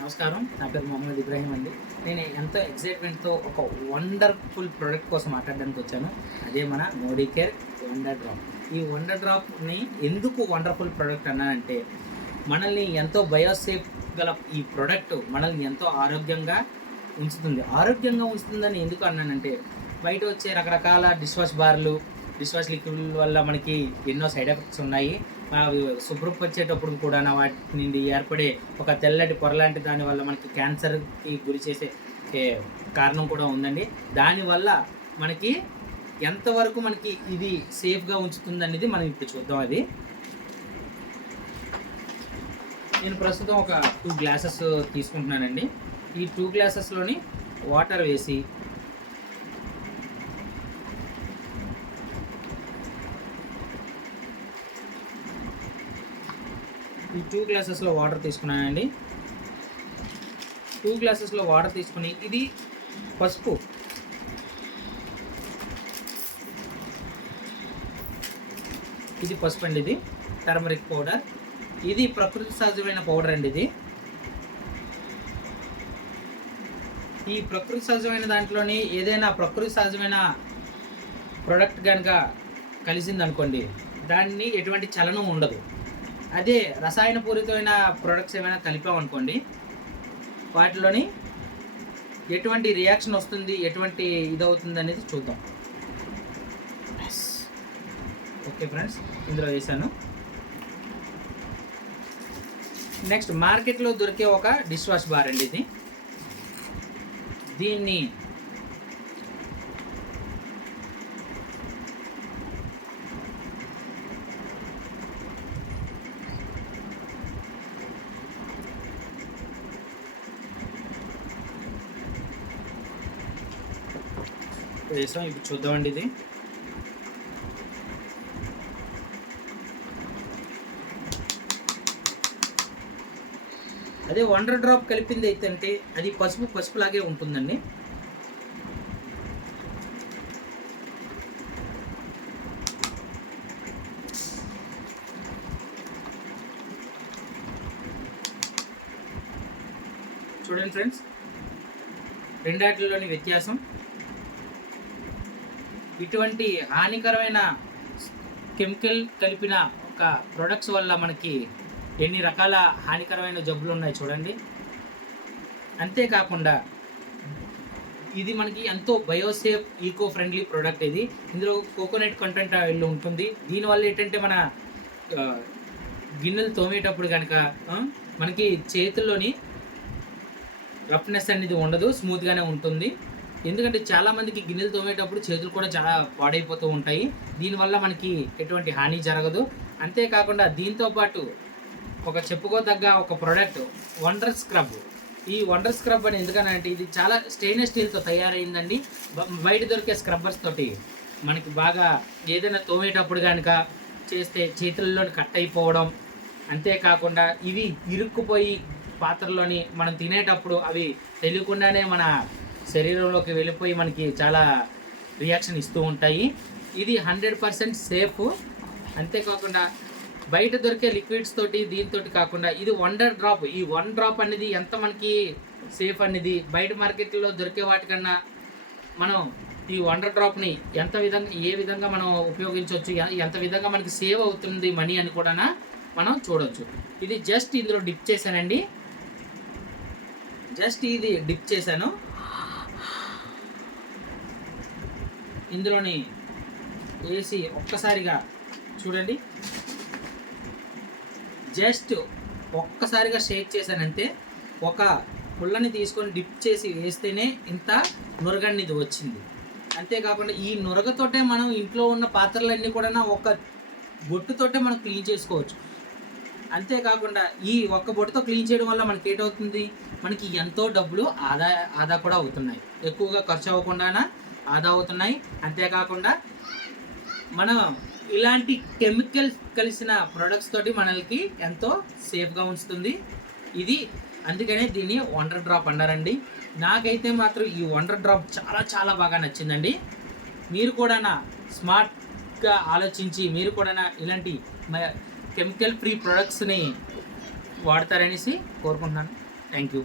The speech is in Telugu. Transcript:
నమస్కారం. నా పేరు మొహమ్మద్ ఇబ్రాహీం అండి. నేను ఎంతో ఎక్సైట్మెంట్‌తో ఒక వండర్‌ఫుల్ ప్రోడక్ట్ కోసం మాట్లాడడానికి వచ్చాను. అదే మన మోడీకేర్ వండర్ డ్రాప్. ఈ వండర్ డ్రాప్‌ని ఎందుకు వండర్‌ఫుల్ ప్రోడక్ట్ అన్నానంటే, మనల్ని ఎంతో బయోసేఫ్ గల ఈ ప్రోడక్ట్ మనల్ని ఎంతో ఆరోగ్యంగా ఉంచుతుంది. ఆరోగ్యంగా ఉంచుతుందని ఎందుకు అన్నానంటే, బయట వచ్చే రకరకాల డిష్ వాష్ లిక్విడ్ వల్ల మనకి ఎన్నో సైడ్ ఎఫెక్ట్స్ ఉన్నాయి. అవి శుభ్రపరిచేటప్పుడు కూడా వాటి నుండి ఏర్పడే ఒక తెల్లటి పొర లాంటి దానివల్ల మనకి క్యాన్సర్కి గురి చేసే కారణం కూడా ఉందండి. దానివల్ల మనకి ఎంతవరకు మనకి ఇది సేఫ్గా ఉంచుతుంది అనేది మనం ఇప్పుడు చూద్దాం. అది నేను ప్రస్తుతం ఒక 2 గ్లాసెస్ తీసుకుంటున్నానండి. ఈ 2 గ్లాసెస్లోని వాటర్ వేసి ఈ 2 గ్లాసెస్లో వాటర్ తీసుకున్నానండి. 2 గ్లాసెస్లో వాటర్ తీసుకుని ఇది పసుపు, అండి. ఇది టర్మరిక్ పౌడర్. ఇది ప్రకృతి సహజమైన పౌడర్ అండి. ఈ ప్రకృతి సహజమైన దాంట్లోని ఏదైనా ప్రకృతి సహజమైన ప్రోడక్ట్ కనుక కలిసిందనుకోండి, దాన్ని ఎటువంటి చలనం ఉండదు. అదే రసాయనపూరితమైన ప్రొడక్ట్స్ ఏమైనా కలిపామనుకోండి, వాటిలోని ఎటువంటి రియాక్షన్ వస్తుంది, ఎటువంటి ఇదవుతుంది అనేది చూద్దాం. ఓకే ఫ్రెండ్స్, ఇందులో వేసాను. నెక్స్ట్ మార్కెట్లో దొరికే ఒక డిష్ వాష్ బార్ అండి ఇది. దీన్ని వేసాం. ఇప్పుడు చూద్దామండి. ఇది అదే వండర్ డ్రాప్ కలిపింది అయితే అంటే అది పసుపులాగే ఉంటుందండి. చూడండి ఫ్రెండ్స్, రెండాటిలోని వ్యత్యాసం. ఇటువంటి హానికరమైన కెమికల్ కలిపిన ఒక ప్రొడక్ట్స్ వల్ల మనకి ఎన్ని రకాల హానికరమైన జబ్బులు ఉన్నాయి చూడండి. అంతేకాకుండా ఇది మనకి ఎంతో బయోసేఫ్ ఈకో ఫ్రెండ్లీ ప్రోడక్ట్. ఇది ఇందులో కోకోనట్ కంటెంట్ ఆయిల్ ఉంటుంది. దీనివల్ల ఏంటంటే మన గిన్నెలు తోమేటప్పుడు కనుక మనకి చేతుల్లోని రఫ్నెస్ అనేది ఉండదు, స్మూత్గానే ఉంటుంది. ఎందుకంటే చాలామందికి గిన్నెలు తోమేటప్పుడు చేతులు కూడా చాలా పాడైపోతూ ఉంటాయి. దీనివల్ల మనకి ఎటువంటి హాని జరగదు. అంతేకాకుండా దీంతోపాటు ఒక చెప్పుకోదగ్గ ఒక ప్రోడక్ట్ వండర్ స్క్రబ్. ఈ వండర్ స్క్రబ్ అని ఎందుకనంటే ఇది చాలా స్టెయిన్లెస్ స్టీల్తో తయారైందండి. బయట దొరికే స్క్రబ్బర్స్ తోటి మనకి బాగా ఏదైనా తోమేటప్పుడు కనుక చేస్తే చేతుల్లో కట్ అయిపోవడం, అంతేకాకుండా ఇవి ఇరుక్కుపోయి పాత్రలోని మనం తినేటప్పుడు అవి తెలియకుండానే మన శరీరంలోకి వెళ్ళిపోయి మనకి చాలా రియాక్షన్ ఇస్తూ ఉంటాయి. ఇది 100% సేఫ్. అంతేకాకుండా బయట దొరికే లిక్విడ్స్ తోటి దీంతో కాకుండా ఇది వండర్ డ్రాప్. ఈ 1 డ్రాప్ అనేది ఎంత మనకి సేఫ్ అనేది బయట మార్కెట్లో దొరికే వాటికన్నా మనం ఈ వండర్ డ్రాప్ని ఏ విధంగా మనం ఉపయోగించవచ్చు, ఎంత విధంగా మనకి సేవ్ అవుతుంది మనీ అని కూడా మనం చూడవచ్చు. ఇది జస్ట్ ఇందులో డిప్ చేశానండి. ఇది డిప్ చేశాను. ఇందులోని వేసి ఒక్కసారిగా చూడండి, జస్ట్ ఒక్కసారిగా షేక్ చేశానంతే. ఒక పుల్లని తీసుకొని డిప్ చేసి వేస్తేనే ఇంత నురగనేది వచ్చింది. అంతేకాకుండా ఈ నురగతోటే మనం ఇంట్లో ఉన్న పాత్రలన్నీ కూడా ఒక బొట్టుతోటే మనం క్లీన్ చేసుకోవచ్చు. అంతేకాకుండా ఈ ఒక్క బొట్టుతో క్లీన్ చేయడం వల్ల మనకి ఏంటవుతుంది, మనకి ఎంతో డబ్బులు ఆదా కూడా అవుతున్నాయి. ఎక్కువగా ఖర్చు అవ్వకుండా ఆదా అవుతున్నాయి. అంతేకాకుండా మనం ఇలాంటి కెమికల్స్ కలిసిన ప్రొడక్ట్స్ తోటి మనకి ఎంతో సేఫ్గా ఉంచుతుంది ఇది. అందుకనే దీన్ని వండర్ డ్రాప్ అన్నారండి. నాకైతే మాత్రం ఈ వండర్ డ్రాప్ చాలా చాలా బాగా నచ్చిందండి. మీరు కూడా స్మార్ట్గా ఆలోచించి మీరు కూడా ఇలాంటి కెమికల్ ఫ్రీ ప్రొడక్ట్స్ని వాడతారనేసి కోరుకుంటున్నాను. Thank you.